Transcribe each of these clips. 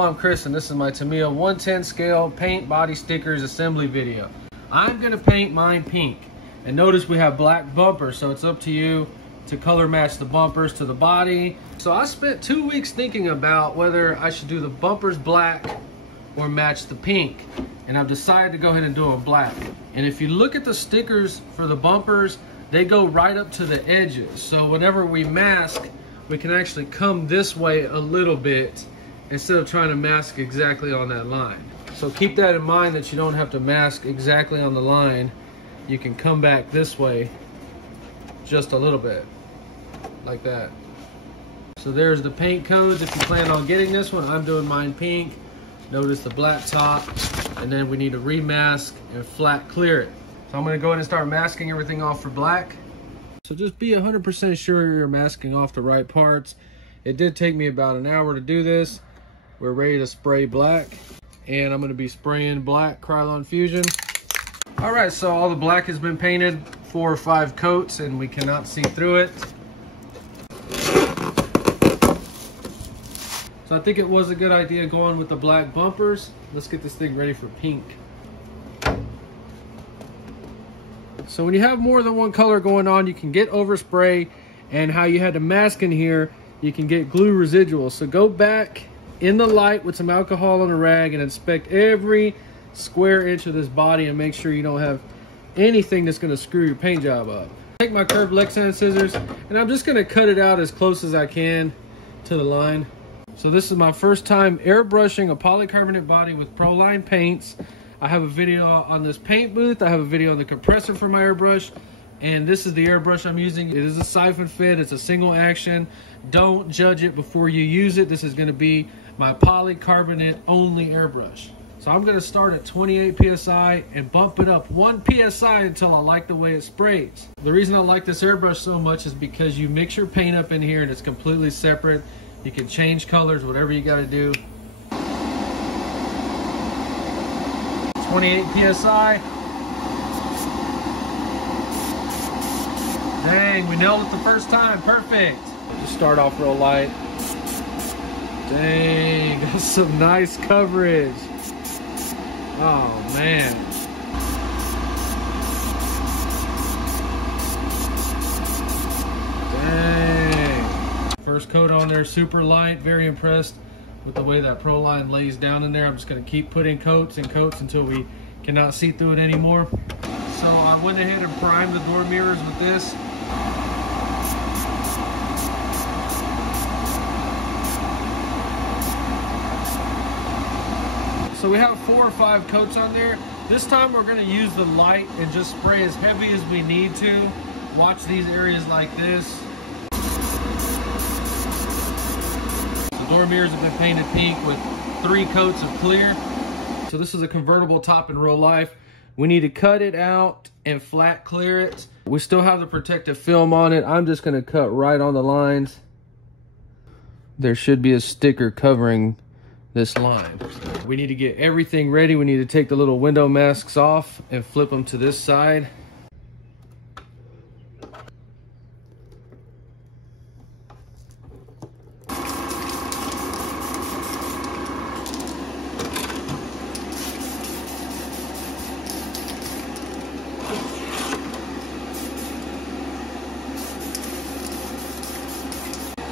Hello, I'm Chris and this is my Tamiya 110 scale paint body stickers assembly video. I'm gonna paint mine pink. And notice we have black bumpers, so it's up to you to color match the bumpers to the body. So I spent 2 weeks thinking about whether I should do the bumpers black or match the pink. And I've decided to go ahead and do them black. And if you look at the stickers for the bumpers, they go right up to the edges. So whenever we mask, we can actually come this way a little bit instead of trying to mask exactly on that line. So keep that in mind, that you don't have to mask exactly on the line. You can come back this way just a little bit, like that. So there's the paint codes. If you plan on getting this one, I'm doing mine pink. Notice the black top, and then we need to remask and flat clear it. So I'm gonna go ahead and start masking everything off for black. So just be 100% sure you're masking off the right parts. It did take me about an hour to do this. We're ready to spray black, and I'm gonna be spraying black Krylon Fusion. All right, so all the black has been painted, 4 or 5 coats, and we cannot see through it. So I think it was a good idea going with the black bumpers. Let's get this thing ready for pink. So when you have more than one color going on, you can get overspray, and how you had to mask in here, you can get glue residuals. So go back in the light with some alcohol on a rag and inspect every square inch of this body and make sure you don't have anything that's going to screw your paint job up. Take my curved lexan scissors and I'm just going to cut it out as close as I can to the line. So this is my first time airbrushing a polycarbonate body with Proline paints. I have a video on this paint booth. I have a video on the compressor for my airbrush, and this is the airbrush I'm using. It is a siphon fit. It's a single action. Don't judge it before you use it. This is going to be my polycarbonate only airbrush. So I'm going to start at 28 psi and bump it up 1 psi until I like the way it sprays. The reason I like this airbrush so much is because you mix your paint up in here and it's completely separate. You can change colors, whatever you got to do. 28 psi. Dang, we nailed it the first time. Perfect. Just start off real light. Dang, that's some nice coverage. Oh man. Dang. First coat on there, super light. Very impressed with the way that Proline lays down in there. I'm just gonna keep putting coats and coats until we cannot see through it anymore. So I went ahead and primed the door mirrors with this. So we have 4 or 5 coats on there. This time we're gonna use the light and just spray as heavy as we need to. Watch these areas like this. The door mirrors have been painted pink with 3 coats of clear. So this is a convertible top in real life. We need to cut it out and flat clear it. We still have the protective film on it. I'm just gonna cut right on the lines. There should be a sticker covering this line. We need to get everything ready. We need to take the little window masks off and flip them to this side.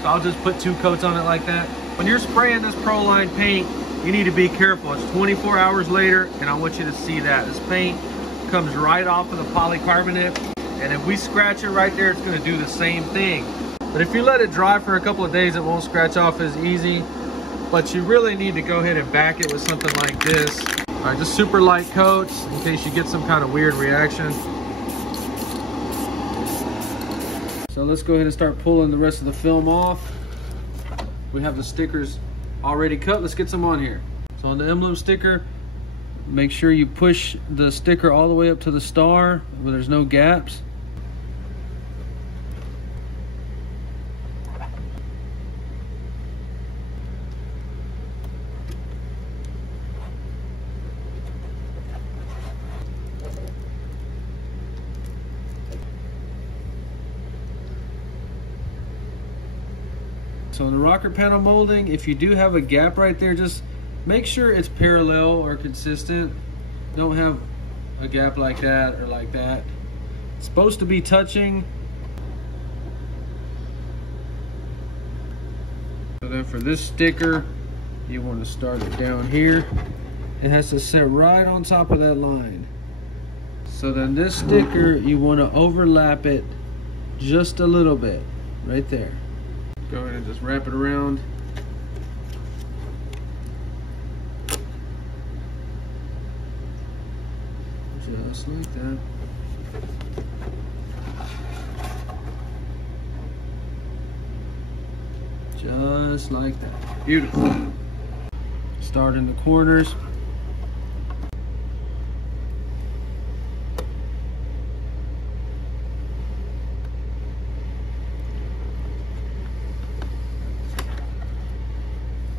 So I'll just put 2 coats on it like that. When you're spraying this Proline paint, you need to be careful. It's 24 hours later, and I want you to see that. This paint comes right off of the polycarbonate, and if we scratch it right there, it's gonna do the same thing. But if you let it dry for a couple of days, it won't scratch off as easy. But you really need to go ahead and back it with something like this. All right, just super light coats in case you get some kind of weird reaction. So let's go ahead and start pulling the rest of the film off. We have the stickers already cut. Let's get some on here. So on the emblem sticker, make sure you push the sticker all the way up to the star where there's no gaps. So in the rocker panel molding, if you do have a gap right there, just Make sure it's parallel or consistent. Don't have a gap like that or like that. It's supposed to be touching. So then for this sticker, you want to start it down here. It has to sit right on top of that line. So then this sticker, you want to overlap it just a little bit, right there. Go ahead and just wrap it around. Just like that. Just like that. Beautiful. Start in the corners.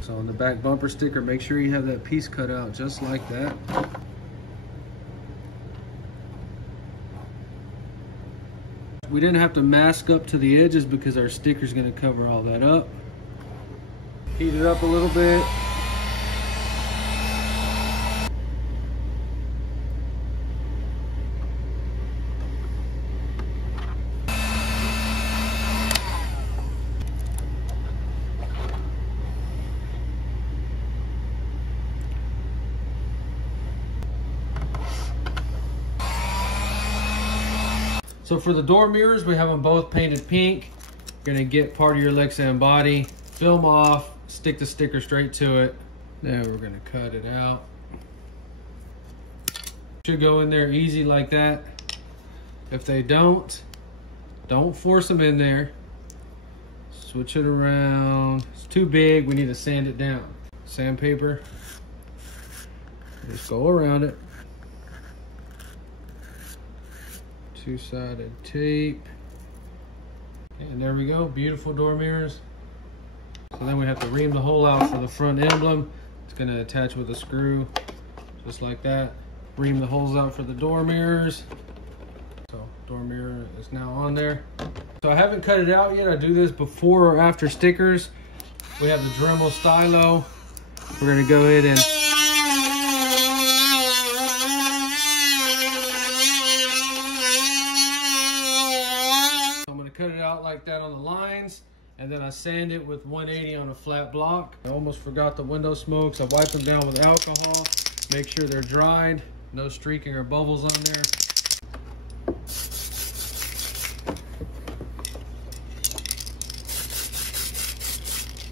So on the back bumper sticker, make sure you have that piece cut out just like that. We didn't have to mask up to the edges because our sticker is going to cover all that up. Heat it up a little bit. So for the door mirrors, we have them both painted pink. You're gonna get part of your lexan body, film off, stick the sticker straight to it. Now we're gonna cut it out. Should go in there easy like that. If they don't force them in there. Switch it around. It's too big, we need to sand it down. Sandpaper, just go around it. Two-sided tape. And there we go, beautiful door mirrors. So then we have to ream the hole out for the front emblem. It's gonna attach with a screw, just like that. Ream the holes out for the door mirrors. So door mirror is now on there. So I haven't cut it out yet. I do this before or after stickers. We have the Dremel stylo. We're gonna go ahead and cut it out like that on the lines, and then I sand it with 180 on a flat block. I almost forgot the window smokes. I wipe them down with alcohol, make sure they're dried, no streaking or bubbles on there.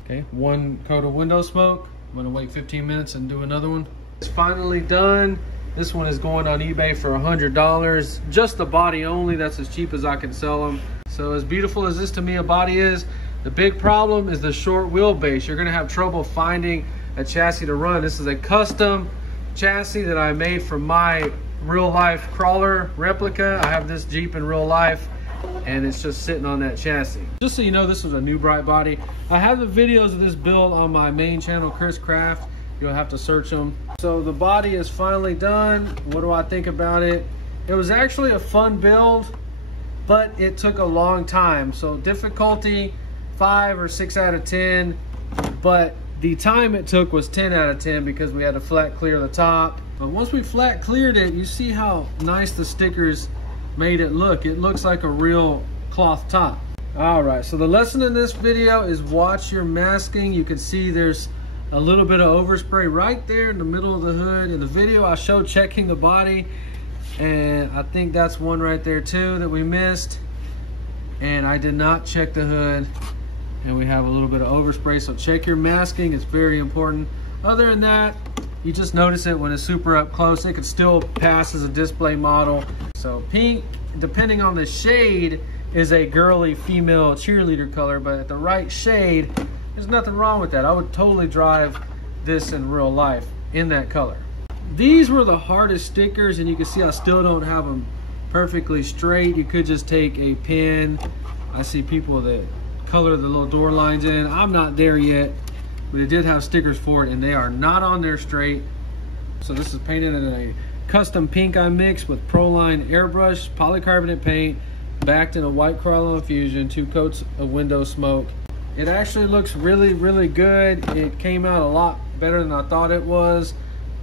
Okay, one coat of window smoke. I'm gonna wait 15 minutes and do another one. It's finally done. This one is going on eBay for $100. Just the body only, that's as cheap as I can sell them. So as beautiful as this Tamiya body is, the big problem is the short wheelbase. You're gonna have trouble finding a chassis to run. This is a custom chassis that I made from my real life crawler replica. I have this Jeep in real life and it's just sitting on that chassis. Just so you know, this was a new bright body. I have the videos of this build on my main channel, Chris Craft. You'll have to search them. So the body is finally done. What do I think about it? It was actually a fun build, but it took a long time. So difficulty 5 or 6 out of 10, but the time it took was 10 out of 10 because we had to flat clear the top. But once we flat cleared it, you see how nice the stickers made it look. It looks like a real cloth top. All right, so the lesson in this video is watch your masking. You can see there's a little bit of overspray right there in the middle of the hood. In the video, I showed checking the body, and I think that's one right there too that we missed. And I did not check the hood, and we have a little bit of overspray. So check your masking, it's very important. Other than that, you just notice it when it's super up close. It could still pass as a display model. So pink, depending on the shade, is a girly female cheerleader color, but at the right shade, there's nothing wrong with that. I would totally drive this in real life in that color. These were the hardest stickers, and you can see I still don't have them perfectly straight. You could just take a pen. I see people that color the little door lines in. I'm not there yet, but it did have stickers for it, and they are not on there straight. So this is painted in a custom pink I mixed with Proline airbrush polycarbonate paint, backed in a white Corallo infusion, 2 coats of window smoke. It actually looks really, really good. It came out a lot better than I thought it was.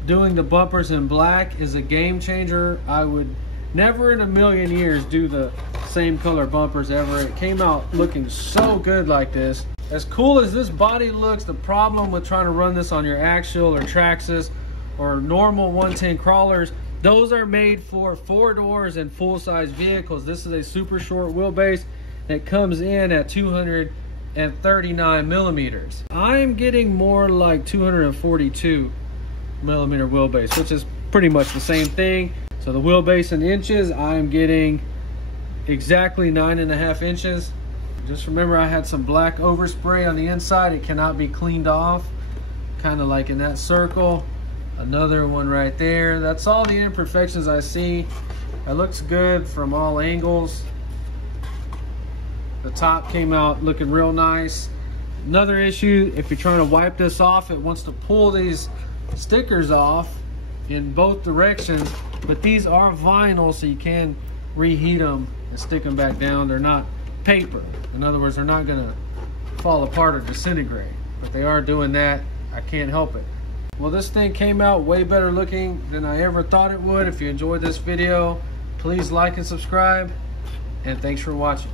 Doing the bumpers in black is a game changer. I would never in a million years do the same color bumpers ever. It came out looking so good like this. As cool as this body looks, the problem with trying to run this on your Axial or Traxxas or normal 110 crawlers, those are made for 4 doors and full-size vehicles. This is a super short wheelbase that comes in at 239 millimeters. I'm getting more like 242 millimeter wheelbase, which is pretty much the same thing. So the wheelbase in inches, I'm getting exactly 9.5 inches. Just remember, I had some black overspray on the inside. It cannot be cleaned off, kind of like in that circle. Another one right there. That's all the imperfections I see. It looks good from all angles. The top came out looking real nice. Another issue, if you're trying to wipe this off, it wants to pull these stickers off in both directions, but these are vinyl, so you can reheat them and stick them back down. They're not paper. In other words, they're not gonna fall apart or disintegrate, but they are doing that. I can't help it. Well, this thing came out way better looking than I ever thought it would. If you enjoyed this video, please like and subscribe, and thanks for watching.